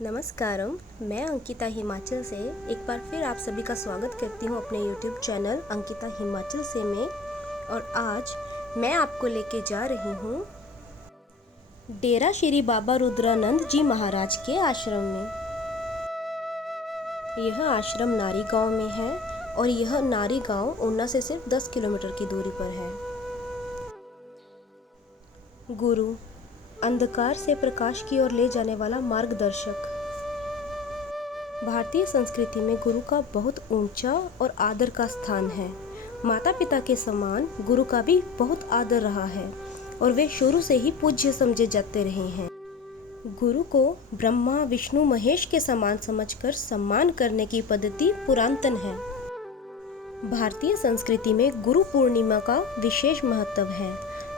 नमस्कारम। मैं अंकिता हिमाचल से एक बार फिर आप सभी का स्वागत करती हूँ अपने YouTube चैनल अंकिता हिमाचल से में। और आज मैं आपको लेके जा रही हूँ डेरा श्री बाबा रुद्रानंद जी महाराज के आश्रम में। यह आश्रम नारी गांव में है और यह नारी गांव ऊना से सिर्फ 10 किलोमीटर की दूरी पर है। गुरु अंधकार से प्रकाश की ओर ले जाने वाला मार्गदर्शक। भारतीय संस्कृति में गुरु का बहुत ऊंचा और आदर का स्थान है। माता पिता के समान गुरु का भी बहुत आदर रहा है और वे शुरू से ही पूज्य समझे जाते रहे हैं। गुरु को ब्रह्मा विष्णु महेश के समान समझकर सम्मान करने की पद्धति पुरातन है। भारतीय संस्कृति में गुरु पूर्णिमा का विशेष महत्व है।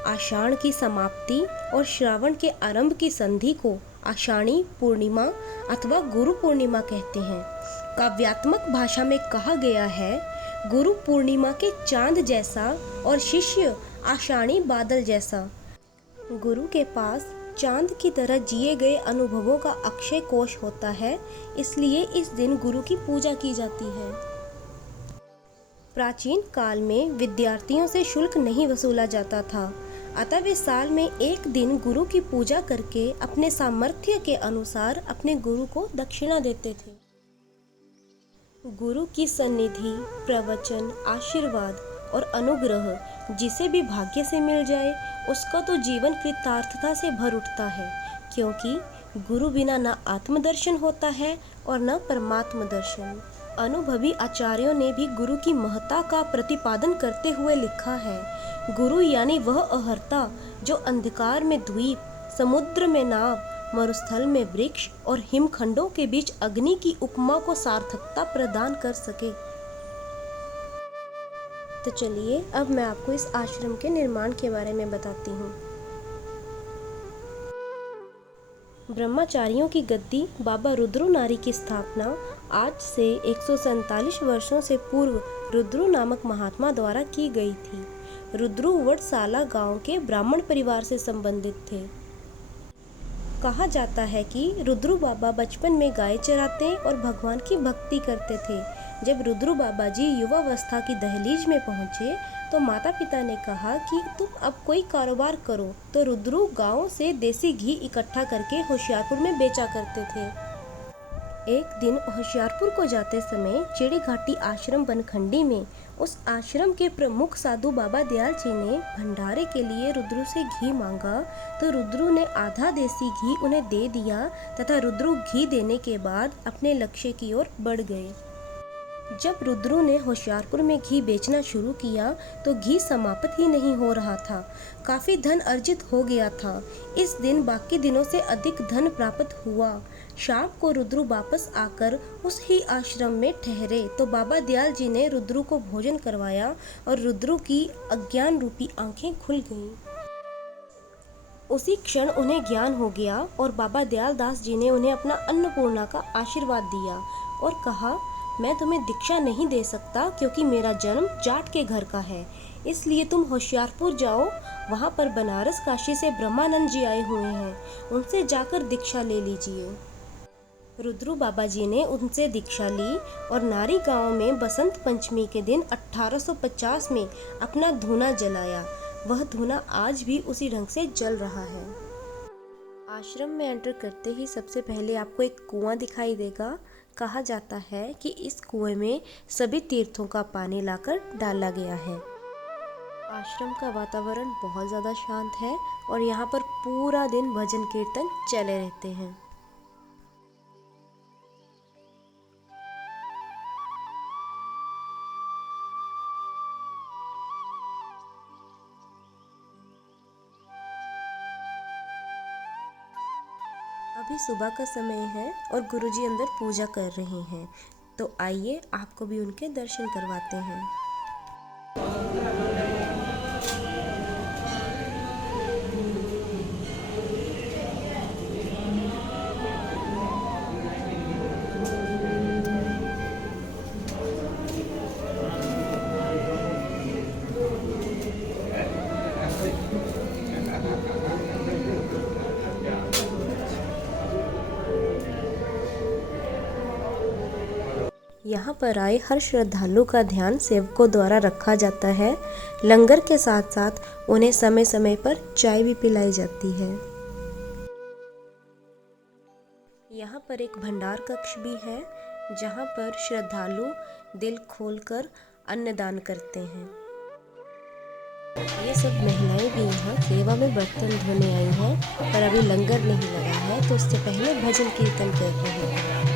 आषाढ़ की समाप्ति और श्रावण के आरंभ की संधि को आषाढ़ी पूर्णिमा अथवा गुरु पूर्णिमा कहते हैं। काव्यात्मक भाषा में कहा गया है, गुरु पूर्णिमा के चांद जैसा और शिष्य आषाढ़ी बादल जैसा। गुरु के पास चांद की तरह जिए गए अनुभवों का अक्षय कोश होता है, इसलिए इस दिन गुरु की पूजा की जाती है। प्राचीन काल में विद्यार्थियों से शुल्क नहीं वसूला जाता था, अतः वे साल में एक दिन गुरु की पूजा करके अपने सामर्थ्य के अनुसार अपने गुरु को दक्षिणा देते थे। गुरु की सन्निधि, प्रवचन, आशीर्वाद और अनुग्रह जिसे भी भाग्य से मिल जाए उसका तो जीवन कृतार्थता से भर उठता है, क्योंकि गुरु बिना न आत्मदर्शन होता है और न परमात्म दर्शन। अनुभवी आचार्यों ने भी गुरु की महत्ता का प्रतिपादन करते हुए लिखा है, गुरु यानी वह अहर्ता जो अंधकार में द्वीप, समुद्र में नाव, मरुस्थल में वृक्ष और हिमखंडों के बीच अग्नि की उपमा को सार्थकता प्रदान कर सके। तो चलिए अब मैं आपको इस आश्रम के निर्माण के बारे में बताती हूँ। ब्रह्मचारियों की गद्दी बाबा रुद्रु नारी की स्थापना आज से 147 वर्षों से पूर्व रुद्रु नामक महात्मा द्वारा की गई थी। रुद्रु वटसाला गांव के ब्राह्मण परिवार से संबंधित थे। कहा जाता है कि रुद्रु बाबा बचपन में गाय चराते और भगवान की भक्ति करते थे। जब रुद्रु बाबा जी युवावस्था की दहलीज में पहुंचे तो माता पिता ने कहा कि तुम अब कोई कारोबार करो, तो रुद्रु गांव से देसी घी इकट्ठा करके होशियारपुर में बेचा करते थे। एक दिन होशियारपुर को जाते समय चिड़ी घाटी आश्रम बनखंडी में उस आश्रम के प्रमुख साधु बाबा दयाल जी ने भंडारे के लिए रुद्रु से घी मांगा, तो रुद्रु ने आधा देसी घी उन्हें दे दिया तथा रुद्रु घी देने के बाद अपने लक्ष्य की ओर बढ़ गए। जब रुद्रु ने होशियारपुर में घी बेचना शुरू किया तो घी समाप्त ही नहीं हो रहा था। काफी धन अर्जित हो गया था। इस दिन बाकी दिनों से अधिक धन प्राप्त हुआ। शाम को रुद्रु वापस आकर उस ही आश्रम में ठहरे तो बाबा दयाल जी ने रुद्रु को भोजन करवाया और रुद्रु की अज्ञान रूपी आंखें खुल गईं। उसी क्षण उन्हें ज्ञान हो गया और बाबा दयाल दास जी ने उन्हें अपना अन्नपूर्णा का आशीर्वाद दिया और कहा, मैं तुम्हें दीक्षा नहीं दे सकता क्योंकि मेरा जन्म जाट के घर का है, इसलिए तुम होशियारपुर जाओ, वहाँ पर बनारस काशी से ब्रह्मानंद जी आए हुए हैं, उनसे जाकर दीक्षा ले लीजिए। रुद्रु बाबा जी ने उनसे दीक्षा ली और नारी गांव में बसंत पंचमी के दिन 1850 में अपना धूना जलाया। वह धूना आज भी उसी ढंग से जल रहा है। आश्रम में एंटर करते ही सबसे पहले आपको एक कुआं दिखाई देगा। कहा जाता है कि इस कुएं में सभी तीर्थों का पानी लाकर डाला गया है। आश्रम का वातावरण बहुत ज़्यादा शांत है और यहाँ पर पूरा दिन भजन कीर्तन चले रहते हैं। अभी सुबह का समय है और गुरुजी अंदर पूजा कर रहे हैं, तो आइए आपको भी उनके दर्शन करवाते हैं। यहाँ पर आए हर श्रद्धालु का ध्यान सेवकों द्वारा रखा जाता है। लंगर के साथ साथ उन्हें समय समय पर चाय भी पिलाई जाती है। यहाँ पर एक भंडार कक्ष भी है, जहाँ पर श्रद्धालु दिल खोलकर अन्नदान करते हैं। ये सब महिलाएं भी यहाँ सेवा में बर्तन धोने आई हैं, पर अभी लंगर नहीं लगा है, तो उससे पहले भजन कीर्तन कर रहे हैं।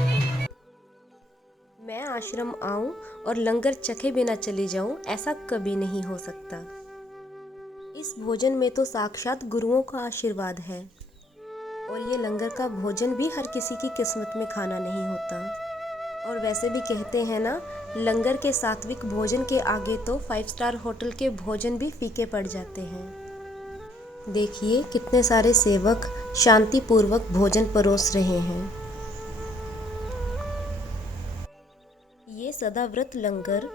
मैं आश्रम आऊं और लंगर चखे बिना चली जाऊं, ऐसा कभी नहीं हो सकता। इस भोजन में तो साक्षात गुरुओं का आशीर्वाद है, और ये लंगर का भोजन भी हर किसी की किस्मत में खाना नहीं होता। और वैसे भी कहते हैं ना, लंगर के सात्विक भोजन के आगे तो 5 स्टार होटल के भोजन भी फीके पड़ जाते हैं। देखिए कितने सारे सेवक शांतिपूर्वक भोजन परोस रहे हैं। ये सदाव्रत लंगर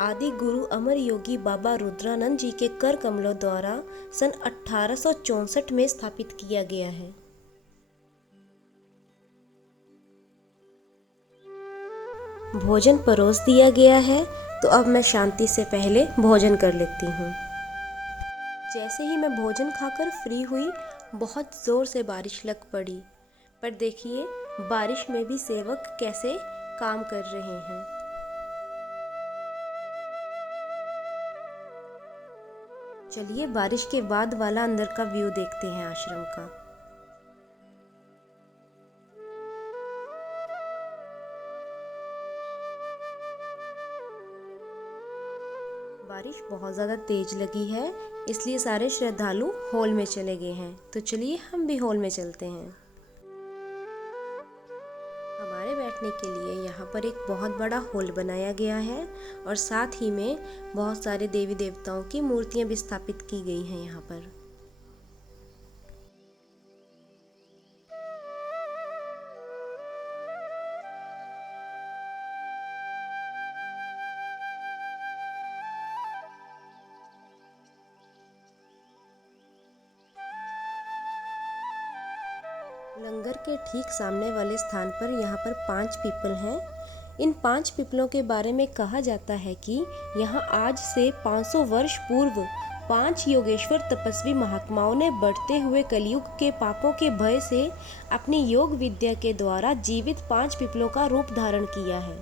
आदि गुरु अमर योगी बाबा रुद्रानंद जी के कर कमलों द्वारा सन 1864 में स्थापित किया गया है। भोजन परोस दिया गया है, तो अब मैं शांति से पहले भोजन कर लेती हूँ। जैसे ही मैं भोजन खाकर फ्री हुई, बहुत जोर से बारिश लग पड़ी। पर देखिए बारिश में भी सेवक कैसे काम कर रहे हैं। चलिए बारिश के बाद वाला अंदर का व्यू देखते हैं आश्रम का। बारिश बहुत ज़्यादा तेज लगी है, इसलिए सारे श्रद्धालु हॉल में चले गए हैं। तो चलिए हम भी हॉल में चलते हैं। हमारे बैठने के लिए यहाँ पर एक बहुत बड़ा हॉल बनाया गया है, और साथ ही में बहुत सारे देवी देवताओं की मूर्तियाँ भी स्थापित की गई हैं यहाँ पर। लंगर के ठीक सामने वाले स्थान पर यहाँ पर 5 पीपल हैं। इन 5 पीपलों के बारे में कहा जाता है कि यहाँ आज से 500 वर्ष पूर्व 5 योगेश्वर तपस्वी महात्माओं ने बढ़ते हुए कलयुग के पापों के भय से अपनी योग विद्या के द्वारा जीवित 5 पीपलों का रूप धारण किया है।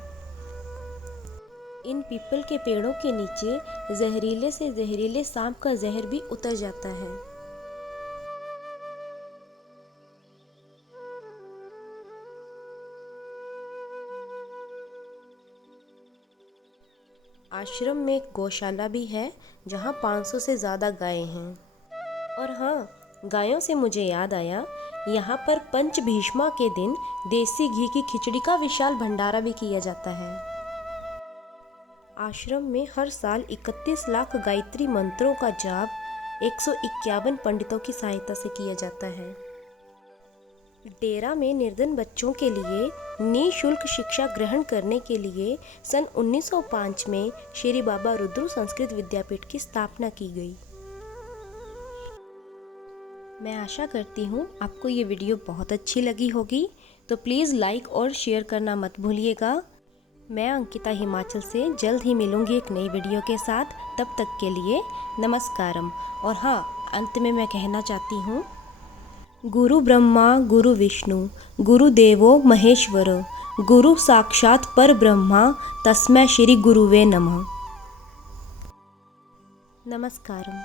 इन पीपल के पेड़ों के नीचे जहरीले से जहरीले सांप का जहर भी उतर जाता है। आश्रम में एक गौशाला भी है, जहाँ 500 से ज़्यादा गायें हैं। और हाँ, गायों से मुझे याद आया, यहाँ पर पंच भीष्मा के दिन देसी घी की खिचड़ी का विशाल भंडारा भी किया जाता है। आश्रम में हर साल 31 लाख गायत्री मंत्रों का जाप 151 पंडितों की सहायता से किया जाता है। डेरा में निर्धन बच्चों के लिए निःशुल्क शिक्षा ग्रहण करने के लिए सन 1905 में श्री बाबा रुद्र संस्कृत विद्यापीठ की स्थापना की गई। मैं आशा करती हूँ आपको ये वीडियो बहुत अच्छी लगी होगी, तो प्लीज़ लाइक और शेयर करना मत भूलिएगा। मैं अंकिता हिमाचल से जल्द ही मिलूँगी एक नई वीडियो के साथ। तब तक के लिए नमस्कारम। और हाँ, अंत में मैं कहना चाहती हूँ, गुरु ब्रह्मा गुरु विष्णु गुरुदेवो महेश्वर गुरु साक्षात पर ब्रह्मा तस्मै श्री गुरुवे नमः। नमस्कारम।